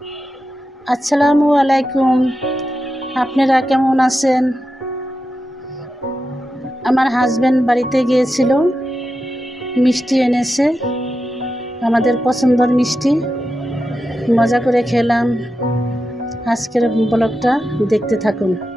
আসসালামু আলাইকুম। আপনারা কেমন আছেন? আমার হাজব্যান্ড বাড়িতে গিয়েছিল, মিষ্টি এনেছে, আমাদের পছন্দর মিষ্টি। মজা করে খেলাম। আজকের ব্লগটা দেখতে থাকুন।